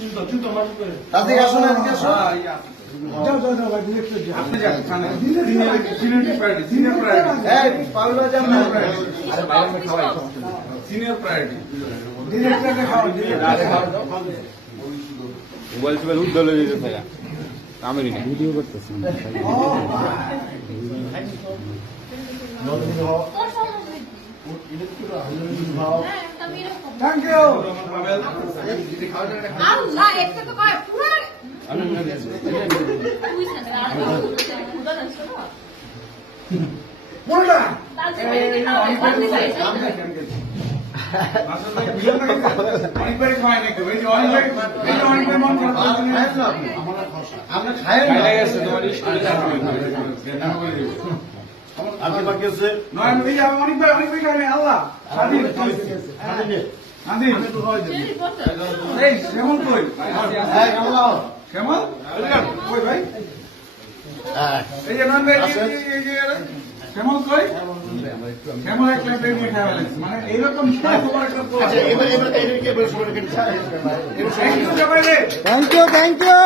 এদিকে আসুন, এদিকে আসুন। এই, পাগলা যান না। মোবাইল টোবাইল উদ্দল হয়ে যেতে থাকা কামেরই না ভিডিও করতেছি থ্যাংক ইউ। বলটা আমরা খাই আপনি বাকি আছে অনেক ভাই খাই আল্লাহ শ্যামল কই শ্যামল কই ভাই এই যে নন ভাই শ্যামল কই শ্যামল এক প্লেট নিয়ে খাওয়া মানে এইরকম এবার থ্যাংক ইউ থ্যাংক ইউ।